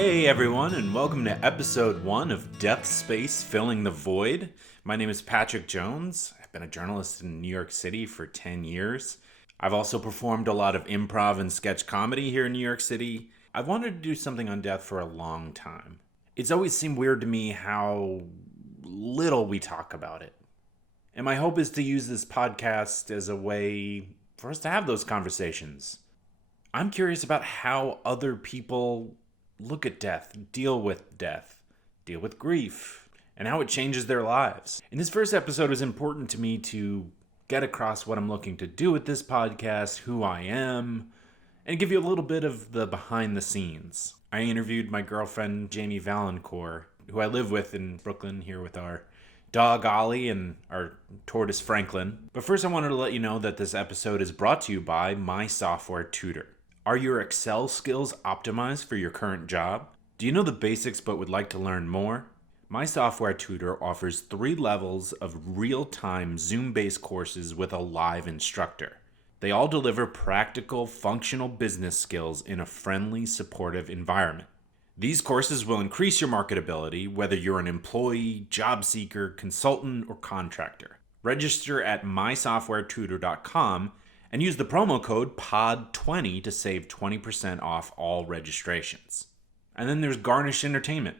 Hey everyone, and welcome to episode 1 of Death Space Filling the Void. My name is Patrick Jones. I've been a journalist in New York City for 10 years. I've also performed a lot of improv and sketch comedy here in New York City. I've wanted to do something on death for a long time. It's always seemed weird to me how little we talk about it. And my hope is to use this podcast as a way for us to have those conversations. I'm curious about how other people look at death, deal with grief, and how it changes their lives. And this first episode is important to me to get across what I'm looking to do with this podcast, who I am, and give you a little bit of the behind the scenes. I interviewed my girlfriend, Jamie Valencour, who I live with in Brooklyn here with our dog Ollie and our tortoise Franklin. But first I wanted to let you know that this episode is brought to you by My Software Tutor. Are your Excel skills optimized for your current job? Do you know the basics but would like to learn more? My Software Tutor offers 3 levels of real-time Zoom-based courses with a live instructor. They all deliver practical, functional business skills in a friendly, supportive environment. These courses will increase your marketability, whether you're an employee, job seeker, consultant, or contractor. Register at mysoftwaretutor.com and use the promo code POD20 to save 20% off all registrations. And then there's Garnish Entertainment.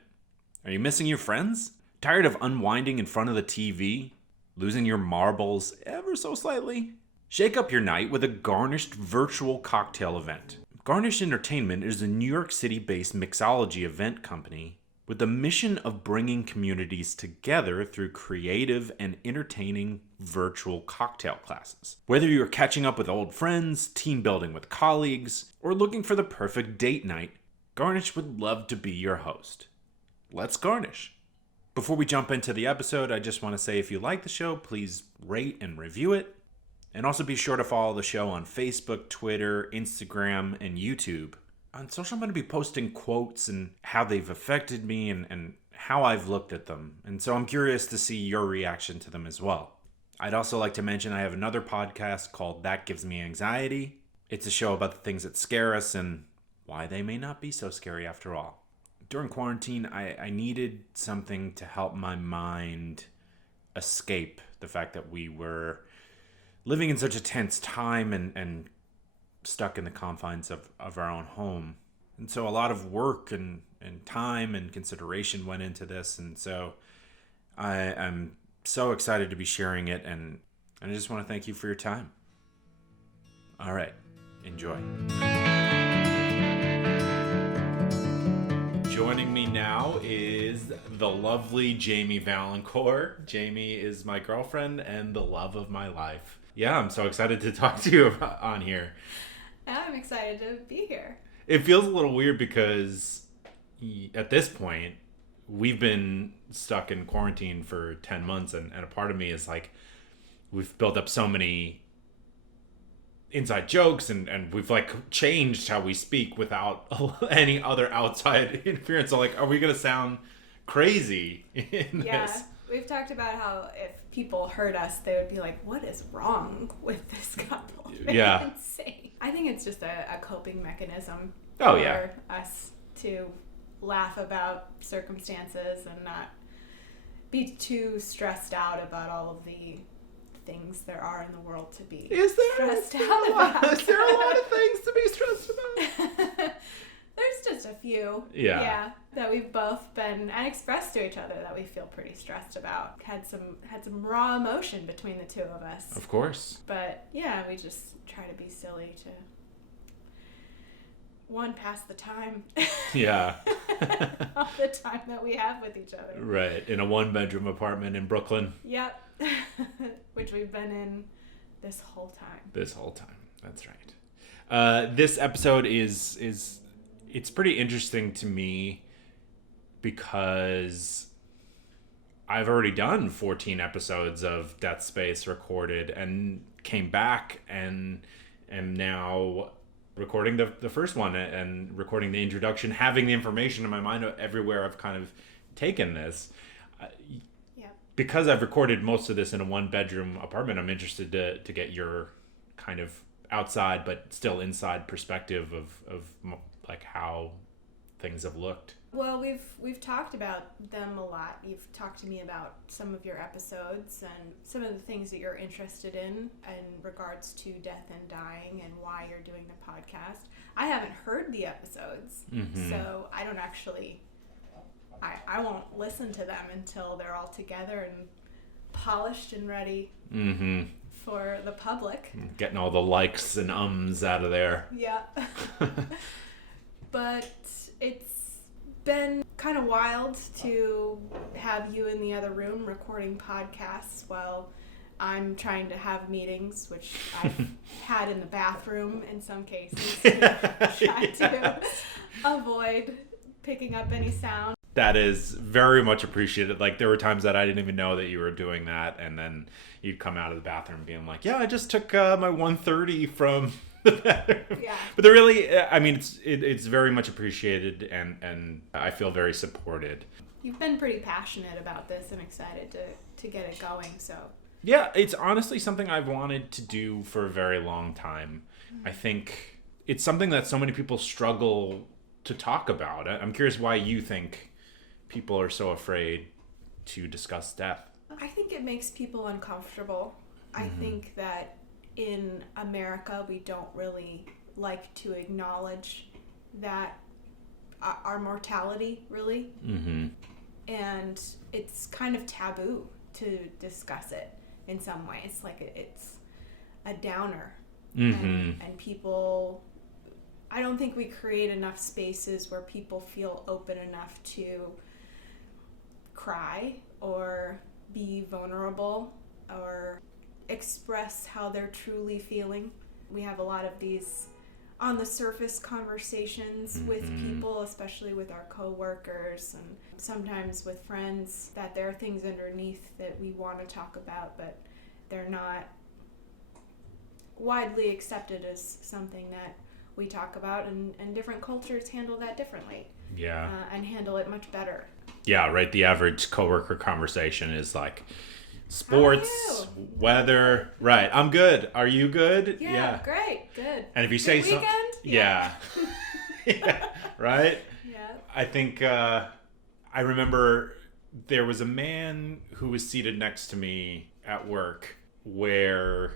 Are you missing your friends? Tired of unwinding in front of the TV? Losing your marbles ever so slightly? Shake up your night with a Garnished virtual cocktail event. Garnish Entertainment is a New York City-based mixology event company with the mission of bringing communities together through creative and entertaining virtual cocktail classes. Whether you're catching up with old friends, team building with colleagues, or looking for the perfect date night, Garnish would love to be your host. Let's garnish. Before we jump into the episode, I just want to say if you like the show, please rate and review it. And also be sure to follow the show on Facebook, Twitter, Instagram, and YouTube. On social, I'm going to be posting quotes and how they've affected me and how I've looked at them. And so I'm curious to see your reaction to them as well. I'd also like to mention I have another podcast called That Gives Me Anxiety. It's a show about the things that scare us and why they may not be so scary after all. During quarantine, I needed something to help my mind escape the fact that we were living in such a tense time and stuck in the confines of our own home. And so a lot of work and time and consideration went into this. And so I'm so excited to be sharing it. And I just want to thank you for your time. All right, enjoy. Joining me now is the lovely Jamie Valencour. Jamie is my girlfriend and the love of my life. Yeah, I'm so excited to talk to you on here. I'm excited to be here. It feels a little weird because at this point, we've been stuck in quarantine for 10 months. And a part of me is like, we've built up so many inside jokes and we've like changed how we speak without any other outside interference. So like, are we going to sound crazy in this? We've talked about how if people heard us, they would be like, what is wrong with this couple? Yeah. Insane. I think it's just a coping mechanism for us to laugh about circumstances and not be too stressed out about all of the things there are in the world to be stressed out about. Is there a lot of things to be stressed about? There's just a few. Yeah. That we've both been and expressed to each other that we feel pretty stressed about. Had some raw emotion between the two of us. Of course. But yeah, we just try to be silly to pass the time. Yeah. All the time that we have with each other. Right. In a 1-bedroom apartment in Brooklyn. Yep. Which we've been in this whole time. That's right. This episode it's pretty interesting to me because I've already done 14 episodes of Death Space recorded and came back and am now recording the first one and recording the introduction, having the information in my mind everywhere I've kind of taken this. Because I've recorded most of this in a 1-bedroom apartment, I'm interested to get your kind of outside but still inside perspective of like how things have looked. Well, we've talked about them a lot. You've talked to me about some of your episodes and some of the things that you're interested in regards to death and dying and why you're doing the podcast. I haven't heard the episodes, so I don't actually... I won't listen to them until they're all together and polished and ready for the public. Getting all the likes and ums out of there. Yeah. But it's been kind of wild to have you in the other room recording podcasts while I'm trying to have meetings, which I've had in the bathroom in some cases to try to avoid picking up any sound. That is very much appreciated. Like, there were times that I didn't even know that you were doing that, and then you'd come out of the bathroom being like, yeah, I just took my 130 from the bathroom. Yeah. But they're really, I mean, it's very much appreciated, and I feel very supported. You've been pretty passionate about this and excited to get it going, so... Yeah, it's honestly something I've wanted to do for a very long time. I think it's something that so many people struggle to talk about. I'm curious why you think people are so afraid to discuss death. I think it makes people uncomfortable. I think that in America we don't really like to acknowledge that our mortality, really. And it's kind of taboo to discuss it in some ways. Like it's a downer. And people... I don't think we create enough spaces where people feel open enough to cry or be vulnerable or express how they're truly feeling. We have a lot of these on the surface conversations with people, especially with our coworkers and sometimes with friends, that there are things underneath that we want to talk about, but they're not widely accepted as something that we talk about, and different cultures handle that differently. Yeah. And handle it much better. Yeah, right. The average coworker conversation is like sports, weather. Right. I'm good. Are you good? Yeah. Great. Good. And if you say something, yeah. Right. Yeah. I think I remember there was a man who was seated next to me at work where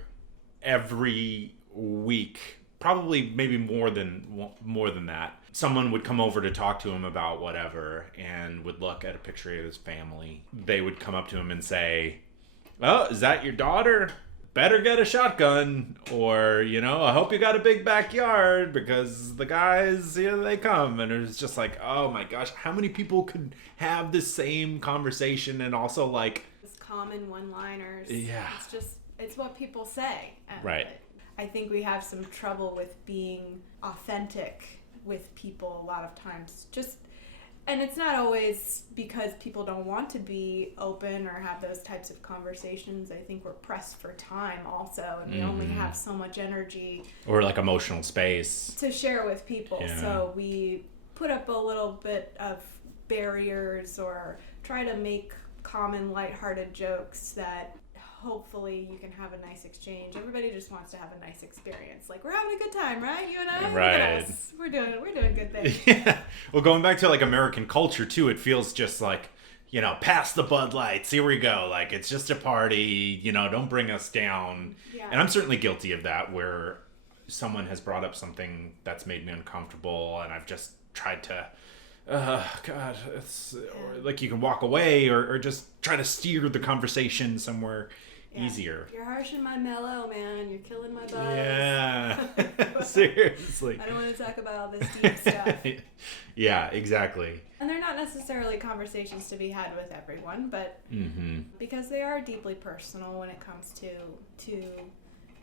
every week, probably maybe more than that, someone would come over to talk to him about whatever and would look at a picture of his family. They would come up to him and say, oh, is that your daughter? Better get a shotgun, or, I hope you got a big backyard because the guys, here they come. And it was just like, oh my gosh, how many people could have the same conversation and also like... It's common one-liners. Yeah. It's what people say. Right. I think we have some trouble with being authentic with people a lot of times. And it's not always because people don't want to be open or have those types of conversations. I think we're pressed for time also, and we only have so much energy. Or like emotional space. To share with people. Yeah. So we put up a little bit of barriers or try to make common lighthearted jokes that hopefully you can have a nice exchange. Everybody just wants to have a nice experience. Like, we're having a good time, right? You and I? Right. Look at us. We're doing good things. Yeah. Well, going back to like American culture too, it feels just like, pass the Bud Lights. Here we go. Like, it's just a party. Don't bring us down. Yeah. And I'm certainly guilty of that, where someone has brought up something that's made me uncomfortable, and I've just tried to, God, or like you can walk away or just try to steer the conversation somewhere easier. You're harshing my mellow, man. You're killing my buzz. Yeah. Seriously. I don't want to talk about all this deep stuff. Yeah, exactly. And they're not necessarily conversations to be had with everyone, but because they are deeply personal when it comes to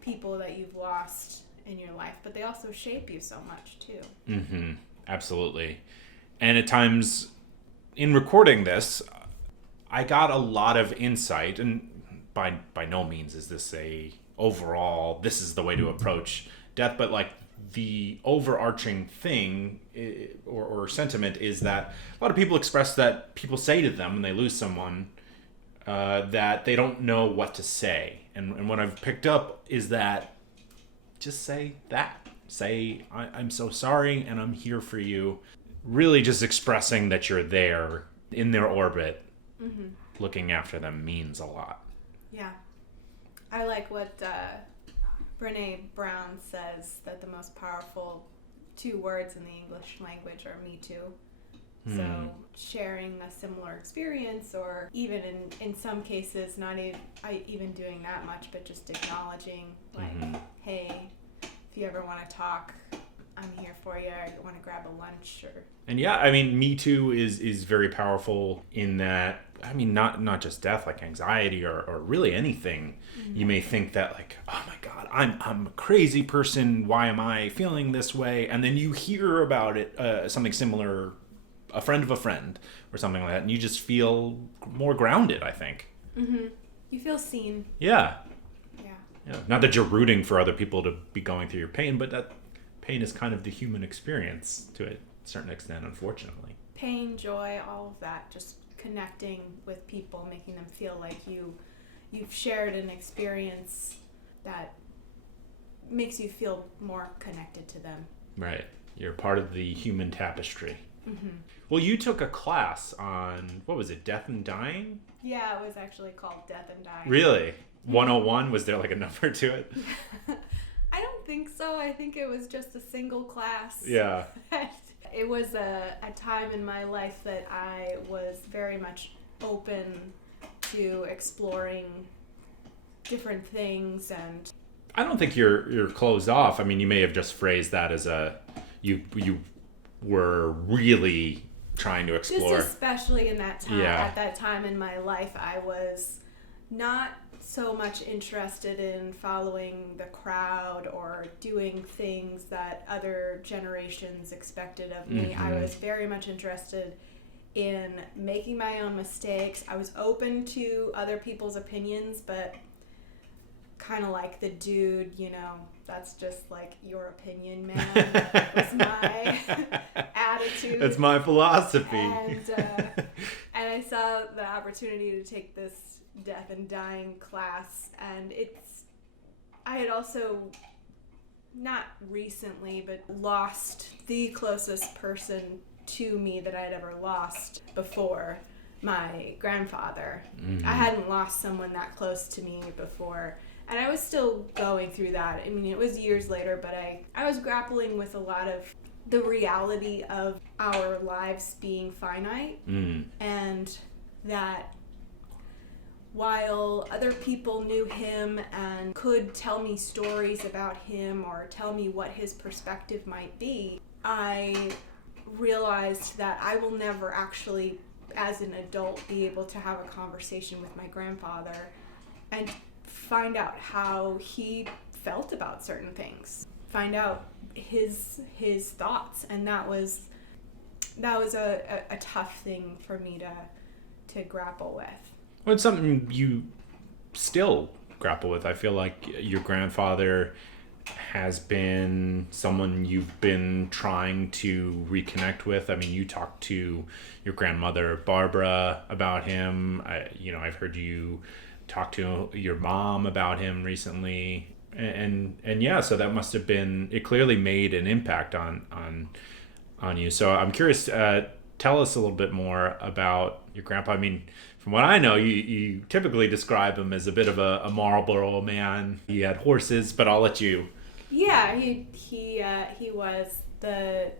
people that you've lost in your life, but they also shape you so much too. Absolutely. And at times in recording this, I got a lot of insight, and by no means is this this is the way to approach death, but like the overarching thing or sentiment is that a lot of people express that people say to them when they lose someone that they don't know what to say. And what I've picked up is that just say that. Say, I'm so sorry and I'm here for you. really just expressing that you're there in their orbit, looking after them means a lot. Yeah. I like what Brene Brown says, that the most powerful 2 words in the English language are me too. So sharing a similar experience, or even in some cases not even doing that much, but just acknowledging, like, hey, if you ever want to talk, I'm here for you. I want to grab a lunch. And yeah, I mean, Me Too is very powerful in that, I mean, not just death, like anxiety or really anything. You may think that, like, oh my God, I'm a crazy person. Why am I feeling this way? And then you hear about it, something similar, a friend of a friend or something like that, and you just feel more grounded, I think. You feel seen. Yeah. Yeah. Not that you're rooting for other people to be going through your pain, but that pain is kind of the human experience to a certain extent, unfortunately. Pain, joy, all of that, just connecting with people, making them feel like you've shared an experience that makes you feel more connected to them. Right. You're part of the human tapestry. Well, you took a class on, what was it, death and dying? Yeah, it was actually called Death and Dying. Really? 101? Was there like a number to it? I don't think so. I think it was just a single class. Yeah. It was a time in my life that I was very much open to exploring different things, and I don't think you're closed off. I mean, you may have just phrased that as you were really trying to explore. Just especially in that time, Yeah. At that time in my life, I was not so much interested in following the crowd or doing things that other generations expected of me. I was very much interested in making my own mistakes. I was open to other people's opinions, but kind of like the dude, that's just like your opinion, man. That was my attitude. That's my philosophy. And I saw the opportunity to take this death and dying class, and I had also, not recently, but lost the closest person to me that I had ever lost before, my grandfather. I hadn't lost someone that close to me before. And I was still going through that. I mean, it was years later, but I was grappling with a lot of the reality of our lives being finite. And that while other people knew him and could tell me stories about him or tell me what his perspective might be, I realized that I will never actually, as an adult, be able to have a conversation with my grandfather and find out how he felt about certain things, find out his thoughts. And that was a tough thing for me to grapple with. Well, it's something you still grapple with. I feel like your grandfather has been someone you've been trying to reconnect with. I mean, you talked to your grandmother, Barbara, about him. I've heard you talk to your mom about him recently. And yeah, so that must have been, it clearly made an impact on you. So I'm curious, tell us a little bit more about your grandpa. I mean, from what I know, you typically describe him as a bit of a Marlboro man. He had horses, but I'll let you. Yeah, he was the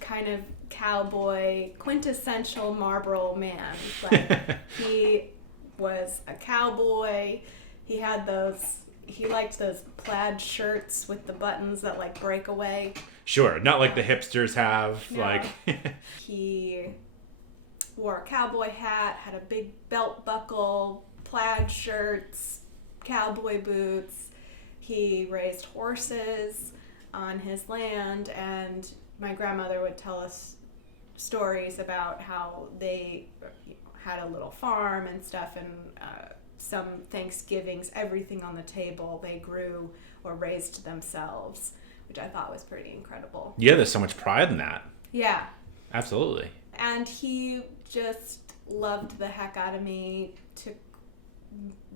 kind of cowboy, quintessential Marlboro man. Like, he was a cowboy. He liked those plaid shirts with the buttons that like break away. Sure, not like the hipsters have. No. Like He wore a cowboy hat, had a big belt buckle, plaid shirts, cowboy boots. He raised horses on his land, and my grandmother would tell us stories about how they had a little farm and stuff, and some Thanksgivings, everything on the table they grew or raised themselves, which I thought was pretty incredible. Yeah, there's so much pride in that. Yeah. Absolutely. And he just loved the heck out of me, took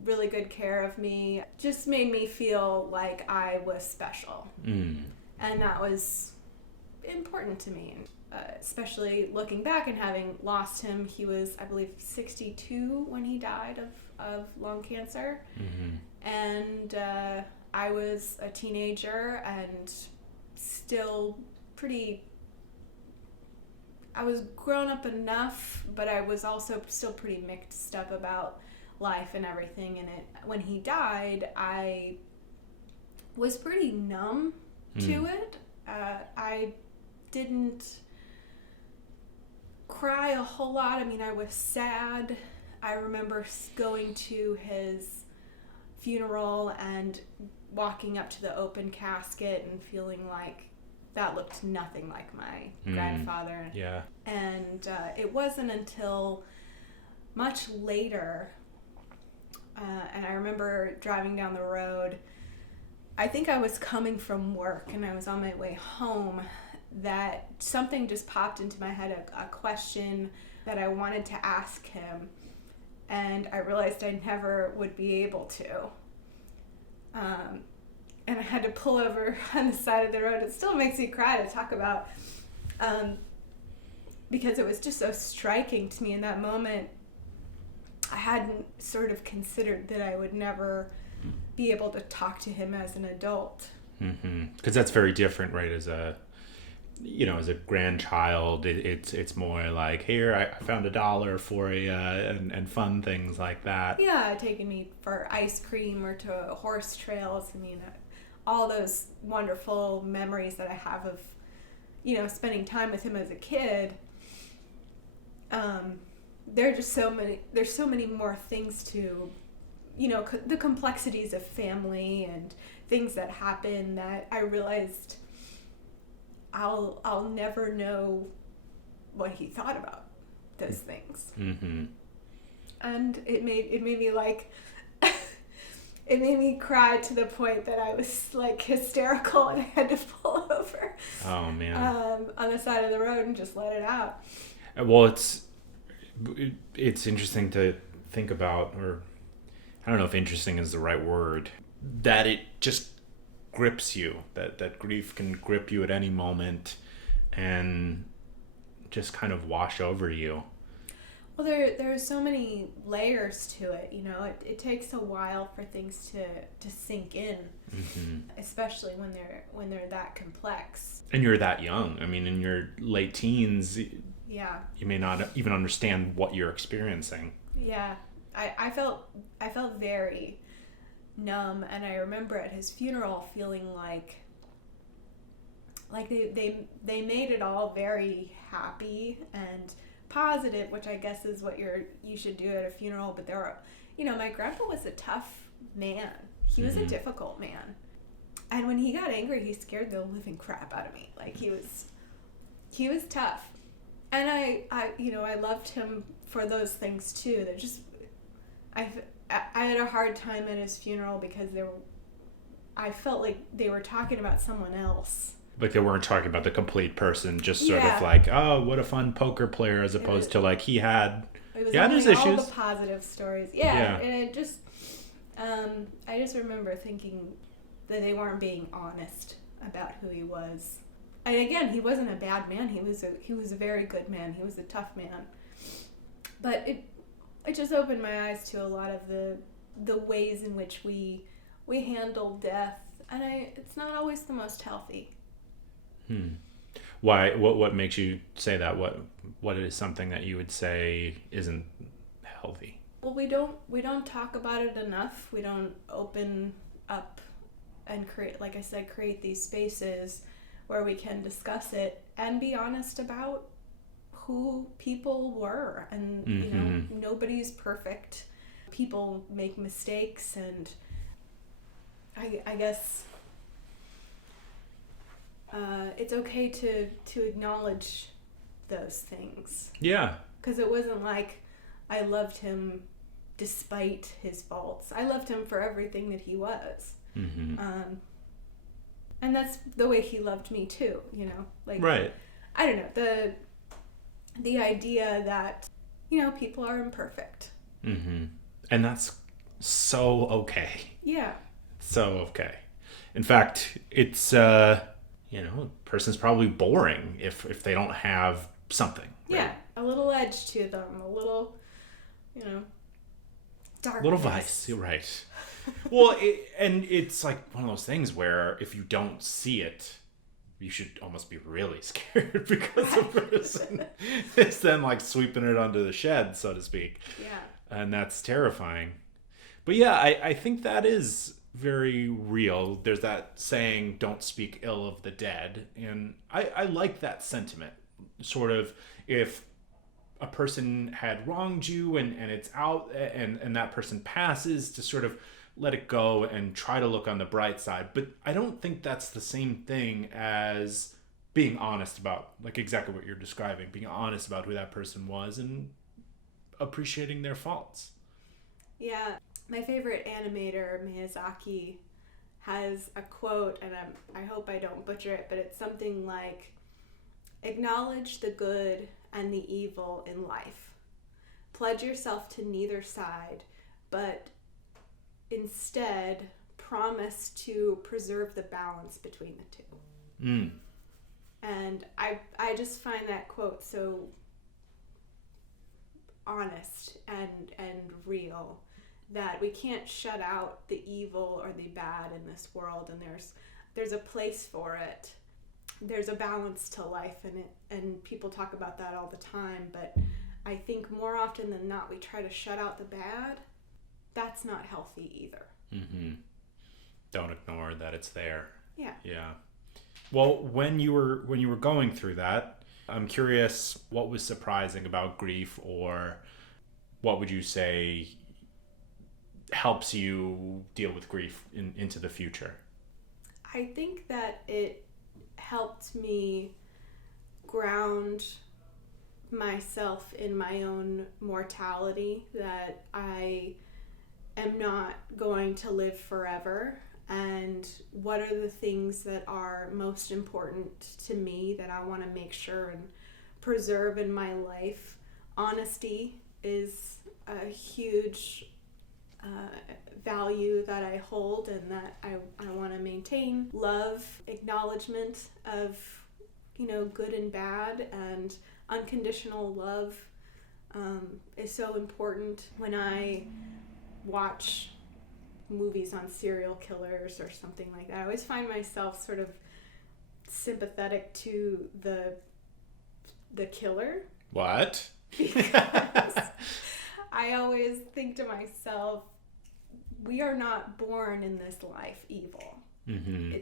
really good care of me, just made me feel like I was special. And that was important to me. especially looking back and having lost him. He was, I believe, 62 when he died of lung cancer. Mm-hmm. And I was a teenager and still I was grown up enough, but I was also still pretty mixed up about life and everything. And when he died, I was pretty numb to it. I didn't cry a whole lot. I mean, I was sad. I remember going to his funeral and walking up to the open casket and feeling like that looked nothing like my grandfather. Yeah. And it wasn't until much later, and I remember driving down the road, I think I was coming from work and I was on my way home, that something just popped into my head, a question that I wanted to ask him, and I realized I never would be able to. And I had to pull over on the side of the road. It still makes me cry to talk about, because it was just so striking to me in that moment. I hadn't sort of considered that I would never be able to talk to him as an adult. Because that's very different, right? As a grandchild, it's more like, here, I found $1 for you, and fun things like that. Yeah, taking me for ice cream or to horse trails. I mean, all those wonderful memories that I have of, spending time with him as a kid. There's so many more things to, the complexities of family and things that happen that I realized I'll never know what he thought about those things. Mm-hmm. And it made me like, it made me cry to the point that I was like hysterical and I had to pull over. Oh man. On the side of the road and just let it out. Well, it's interesting to think about, or I don't know if interesting is the right word, that it just grips you, that grief can grip you at any moment and just kind of wash over you. Well, there are so many layers to it, it takes a while for things to sink in, especially when they're that complex. And you're that young. I mean, in your late teens, yeah, you may not even understand what you're experiencing. Yeah, I felt very numb, and I remember at his funeral feeling like they made it all very happy and positive, which I guess is what you should do at a funeral. But there were, my grandpa was a tough man. He was a difficult man, and when he got angry, he scared the living crap out of me. Like he was tough, and I loved him for those things too. That just I had a hard time at his funeral because I felt like they were talking about someone else. Like they weren't talking about the complete person, just sort of like, oh, what a fun poker player, as opposed to like he had his issues. All the positive stories. Yeah. And it just, I just remember thinking that they weren't being honest about who he was. And again, he wasn't a bad man. He was a very good man. He was a tough man. But it just opened my eyes to a lot of the ways in which we handle death, and it's not always the most healthy. Why? What makes you say that? What is something that you would say isn't healthy? Well, we don't talk about it enough. We don't open up and create these spaces where we can discuss it and be honest about who people were. And nobody's perfect. People make mistakes, and I guess it's okay to acknowledge those things. Yeah. Because it wasn't like I loved him despite his faults. I loved him for everything that he was. Mm-hmm. And that's the way he loved me too, Right. I don't know, the idea that, people are imperfect. Mm-hmm. And that's so okay. Yeah. So okay. In fact, it's, a person's probably boring if they don't have something. Right? Yeah, a little edge to them, a little, darkness. Little vice, you're right. Well, it's like one of those things where if you don't see it, you should almost be really scared because the person is then like sweeping it under the shed, so to speak. Yeah. And that's terrifying. But yeah, I think that is very real. There's that saying, don't speak ill of the dead. And I like that sentiment. Sort of, if a person had wronged you and it's out and that person passes, to sort of let it go and try to look on the bright side. But I don't think that's the same thing as being honest about, like, exactly what you're describing, being honest about who that person was and appreciating their faults. Yeah. My favorite animator, Miyazaki, has a quote, and I hope I don't butcher it, but it's something like, acknowledge the good and the evil in life. Pledge yourself to neither side, but instead promise to preserve the balance between the two. Mm. And I just find that quote so honest and real, that we can't shut out the evil or the bad in this world, and there's a place for it. There's a balance to life, and people talk about that all the time, but I think more often than not we try to shut out the bad. That's not healthy either. Mm-hmm. Don't ignore that it's there. Yeah. Yeah. Well, when you were going through that, I'm curious what was surprising about grief, or what would you say helps you deal with grief into the future? I think that it helped me ground myself in my own mortality, that I am not going to live forever, and what are the things that are most important to me that I want to make sure and preserve in my life. Honesty is a huge value that I hold and that I want to maintain. Love, acknowledgement of, good and bad, and unconditional love is so important. When I watch movies on serial killers or something like that, I always find myself sort of sympathetic to the killer. What? Because I always think to myself, we are not born in this life evil. Mm-hmm.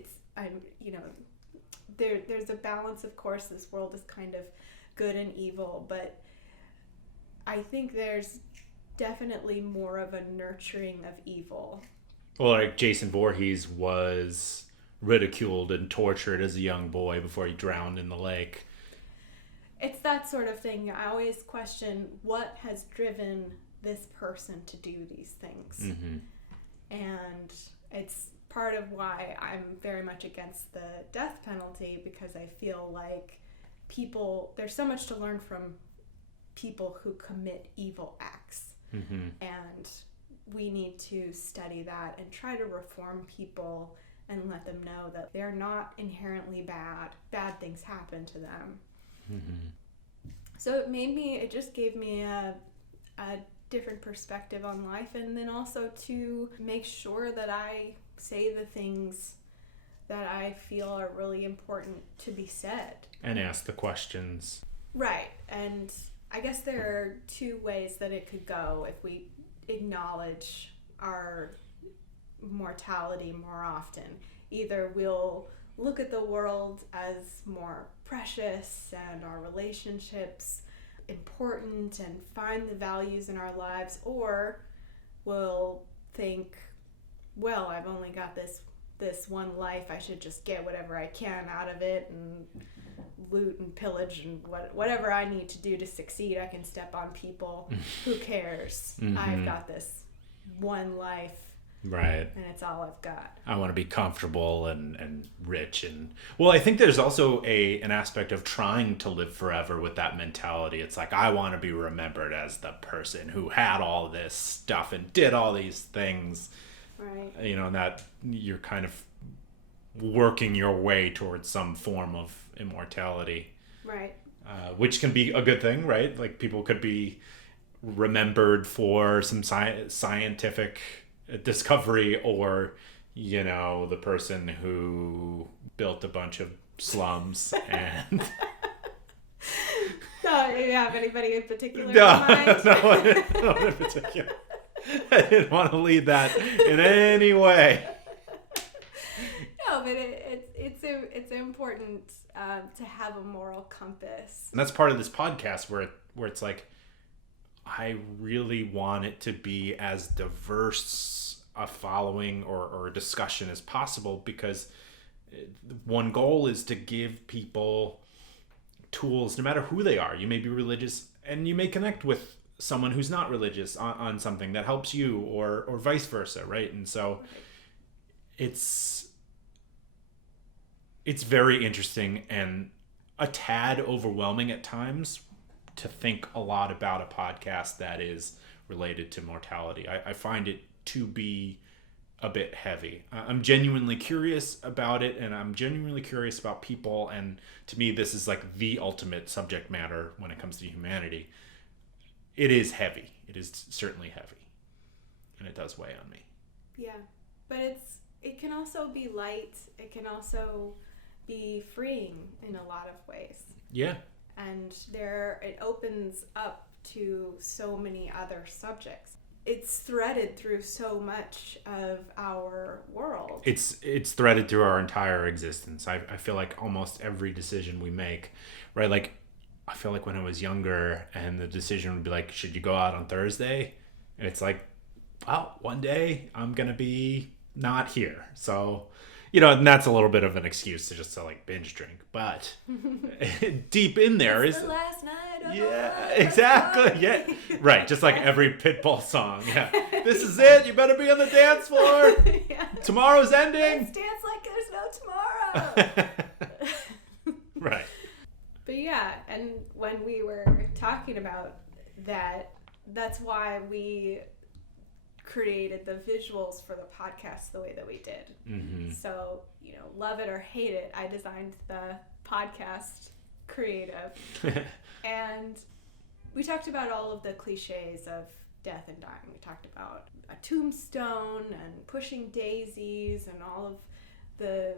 There's a balance, of course. This world is kind of good and evil, but I think there's definitely more of a nurturing of evil. Well, like Jason Voorhees was ridiculed and tortured as a young boy before he drowned in the lake. It's that sort of thing. I always question what has driven this person to do these things. Mm-hmm. And it's part of why I'm very much against the death penalty, because I feel like there's so much to learn from people who commit evil acts. Mm-hmm. And we need to study that and try to reform people and let them know that they're not inherently bad. Bad things happen to them. Mm-hmm. So it just gave me a different perspective on life, and then also to make sure that I say the things that I feel are really important to be said. And ask the questions. Right. And I guess there are two ways that it could go if we acknowledge our mortality more often. Either we'll look at the world as more precious and our relationships important and find the values in our lives, or we'll think, well, I've only got this one life, I should just get whatever I can out of it and loot and pillage and whatever I need to do to succeed. I can step on people. Who cares? Mm-hmm. I've got this one life. Right. And it's all I've got. I want to be comfortable and rich. And well, I think there's also an aspect of trying to live forever with that mentality. It's like, I want to be remembered as the person who had all this stuff and did all these things. Right. And that you're kind of working your way towards some form of immortality. Right. Which can be a good thing, right? Like people could be remembered for some scientific discovery, or, you know, the person who built a bunch of slums and... So, do you have anybody in particular No, in mind? no, in particular. I didn't want to lead that in any way. No, but it's important to have a moral compass. And that's part of this podcast where it's like, I really want it to be as diverse a following or a discussion as possible, because one goal is to give people tools, no matter who they are. You may be religious and you may connect with someone who's not religious on something that helps you, or vice versa, right? And so it's very interesting and a tad overwhelming at times to think a lot about a podcast that is related to mortality. I find it to be a bit heavy. I'm genuinely curious about it, and I'm genuinely curious about people, and to me this is like the ultimate subject matter when it comes to humanity. It is heavy. It is certainly heavy, and it does weigh on me. Yeah, but it can also be light. It can also be freeing in a lot of ways. Yeah. And it opens up to so many other subjects. It's threaded through so much of our world. It's threaded through our entire existence. I feel like almost every decision we make, right? Like, I feel like when I was younger and the decision would be like, should you go out on Thursday? And it's like, well, one day I'm going to be not here. So, you know, and that's a little bit of an excuse to like binge drink. But deep in there it's is... the last night of yeah, exactly. Yeah. Right. Just like every Pitbull song. Yeah. This is it. You better be on the dance floor. Yeah. Tomorrow's ending. Let's dance like there's no tomorrow. Right. But yeah, and when we were talking about that, that's why we created the visuals for the podcast the way that we did. Mm-hmm. So, you know, love it or hate it, I designed the podcast creative. And we talked about all of the cliches of death and dying. We talked about a tombstone and pushing daisies and all of the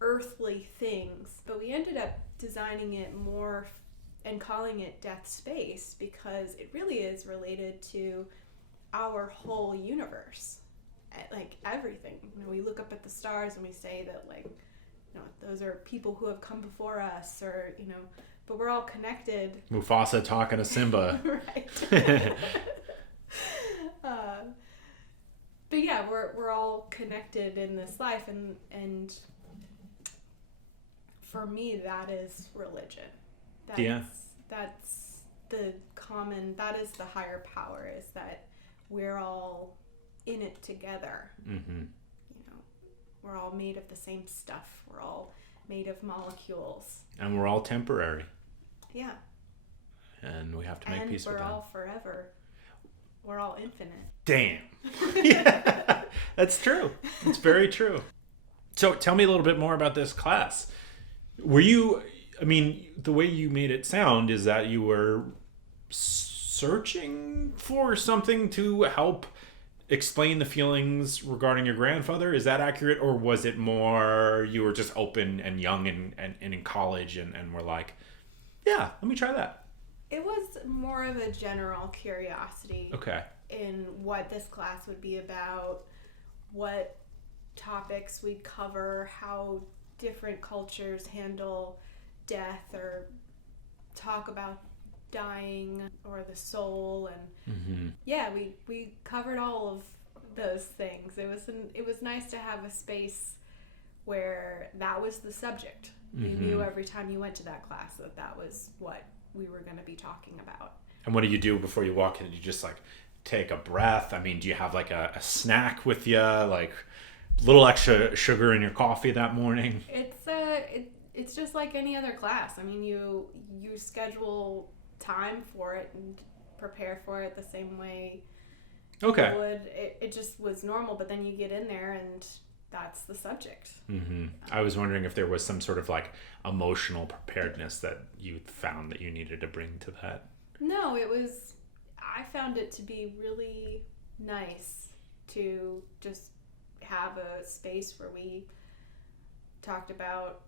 earthly things, but we ended up designing it more and calling it Death Space because it really is related to our whole universe, like everything. You know, we look up at the stars and we say that, like, you know, those are people who have come before us, or, you know, but we're all connected. Mufasa talking to Simba. Right. But yeah, we're all connected in this life, and for me, that is religion. That's the common, that is the higher power, is that we're all in it together. Mm-hmm. You know, we're all made of the same stuff. We're all made of molecules. And we're all temporary. Yeah. And we have to make peace with that. And we're all forever. We're all infinite. Damn. Yeah, that's true. It's very true. So tell me a little bit more about this class. Were you, I mean, the way you made it sound is that you were searching for something to help explain the feelings regarding your grandfather. Is that accurate? Or was it more you were just open and young and in college and were like, yeah, let me try that? It was more of a general curiosity. Okay. In what this class would be about, what topics we'd cover, how different cultures handle death or talk about dying or the soul, and mm-hmm. Yeah, we covered all of those things. It was nice to have a space where that was the subject. Mm-hmm. You knew every time you went to that class that was what we were going to be talking about. And what do you do before you walk in? Do you just like take a breath? I mean, do you have like a snack with you, like a little extra sugar in your coffee that morning? It's just like any other class. I mean, you schedule time for it and prepare for it the same way. Okay. You would. It just was normal, but then you get in there and that's the subject. Mm-hmm. I was wondering if there was some sort of like emotional preparedness that you found that you needed to bring to that. No, I found it to be really nice to just have a space where we talked about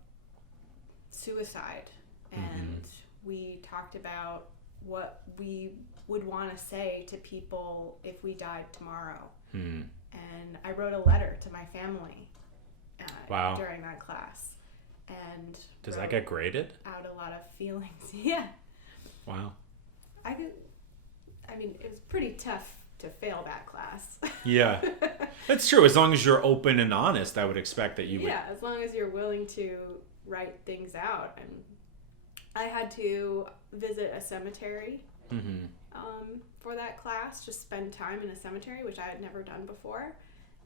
suicide and we talked about what we would want to say to people if we died tomorrow. And I wrote a letter to my family during that class. And does that get graded? Out a lot of feelings. Yeah. Wow. I mean, it was pretty tough to fail that class. Yeah. That's true. As long as you're open and honest, I would expect that you would. Yeah, as long as you're willing to write things out. And I had to visit a cemetery for that class, just spend time in a cemetery, which I had never done before.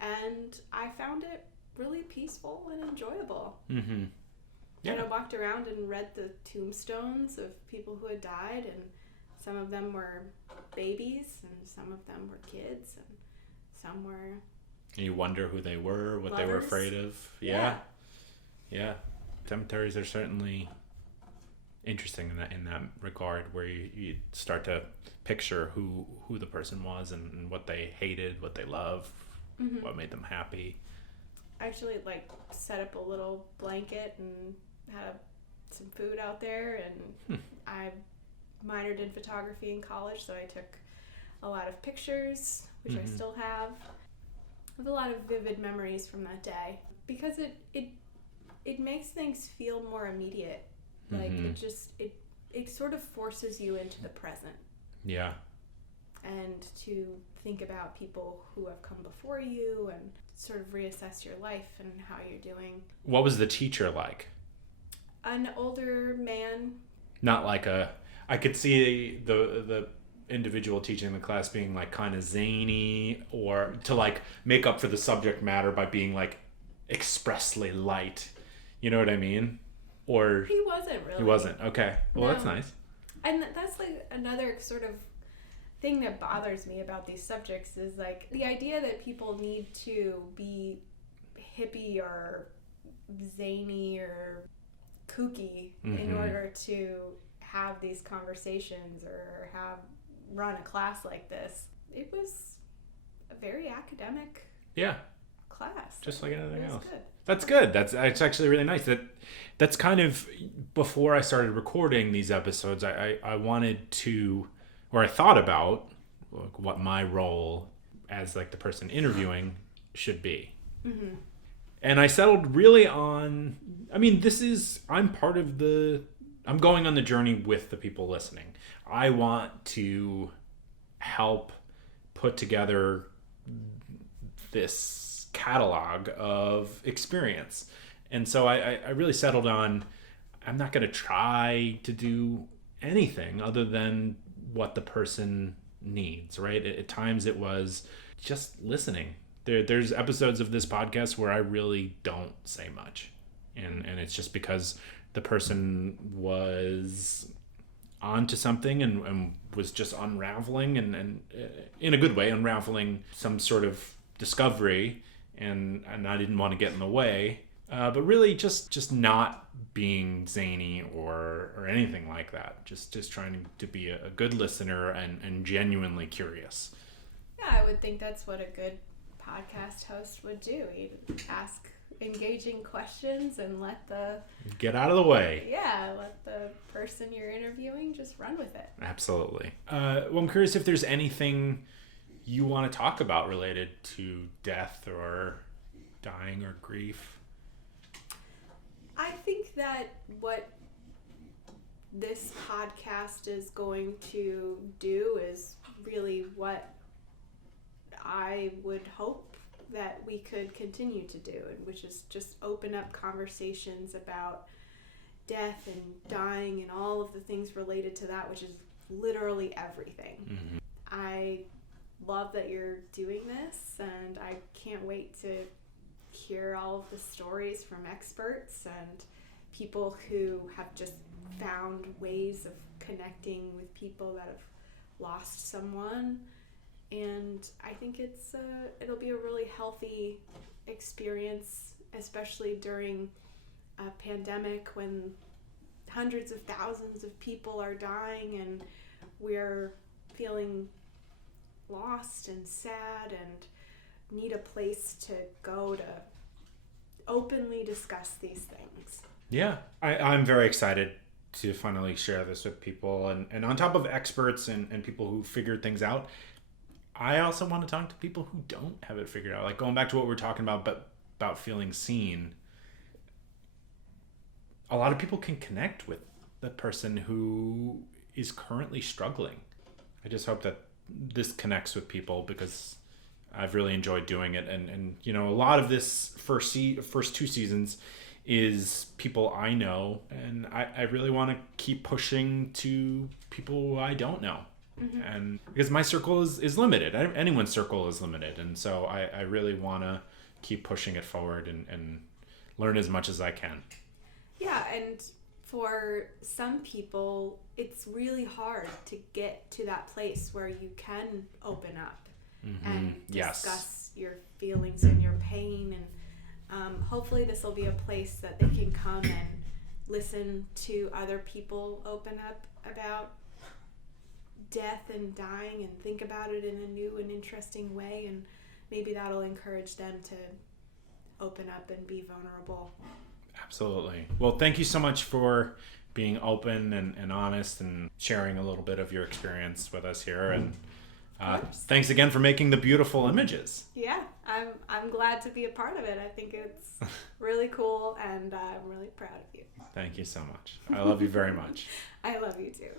And I found it really peaceful and enjoyable. Mm-hmm. Yeah. And I walked around and read the tombstones of people who had died, and some of them were babies, and some of them were kids, and some were... And you wonder who they were, what lovers. They were afraid of. Yeah. Cemeteries are certainly interesting in that regard, where you start to picture who the person was and what they hated, what they loved, what made them happy. I actually set up a little blanket and had some food out there, and I minored in photography in college, so I took a lot of pictures, which I still have. I have a lot of vivid memories from that day because it makes things feel more immediate. It sort of forces you into the present. Yeah. And to think about people who have come before you and sort of reassess your life and how you're doing. What was the teacher like? An older man. Not like I could see the individual teaching the class being kind of zany, or to make up for the subject matter by being expressly light. You know what I mean? Or he wasn't really. He wasn't. Okay. Well, no. That's nice. And that's another sort of thing that bothers me about these subjects is the idea that people need to be hippie or zany or kooky in order to have these conversations or run a class like this. It was a very academic class. Just like anything else. Good. That's good. That's actually really nice. That's kind of, before I started recording these episodes, I wanted to, or I thought about what my role as the person interviewing should be. Mm-hmm. And I settled really on, I'm going on the journey with the people listening. I want to help put together this catalog of experience. And so I really settled on, I'm not going to try to do anything other than what the person needs, right? At times it was just listening. There's episodes of this podcast where I really don't say much. And it's just because the person was onto something and was just unraveling and in a good way, unraveling some sort of discovery, and I didn't want to get in the way. But really just not being zany or anything like that. Just trying to be a good listener and genuinely curious. Yeah, I would think that's what a good podcast host would do. You'd ask engaging questions and get out of the way. Yeah, let the person you're interviewing just run with it. Absolutely. Well, I'm curious if there's anything you want to talk about related to death or dying or grief. I think that what this podcast is going to do is really what I would hope that we could continue to do, which is just open up conversations about death and dying and all of the things related to that, which is literally everything. Mm-hmm. I love that you're doing this, and I can't wait to hear all of the stories from experts and people who have just found ways of connecting with people that have lost someone. And I think it'll be a really healthy experience, especially during a pandemic when hundreds of thousands of people are dying and we're feeling lost and sad and need a place to go to openly discuss these things. Yeah, I'm very excited to finally share this with people. And on top of experts and people who figured things out, I also want to talk to people who don't have it figured out. Like going back to what we're talking about, but about feeling seen. A lot of people can connect with the person who is currently struggling. I just hope that this connects with people because I've really enjoyed doing it. And you know, a lot of this first 2 seasons is people I know, and I really want to keep pushing to people who I don't know. Mm-hmm. And because my circle is limited. Anyone's circle is limited. And so I really want to keep pushing it forward and learn as much as I can. Yeah, and for some people, it's really hard to get to that place where you can open up and discuss your feelings and your pain. And hopefully this will be a place that they can come and listen to other people open up about death and dying and think about it in a new and interesting way. And maybe that'll encourage them to open up and be vulnerable. Absolutely. Well, thank you so much for being open and honest and sharing a little bit of your experience with us here. And thanks again for making the beautiful images. Yeah, I'm glad to be a part of it. I think it's really cool, and I'm really proud of you. Thank you so much. I love you very much. I love you too.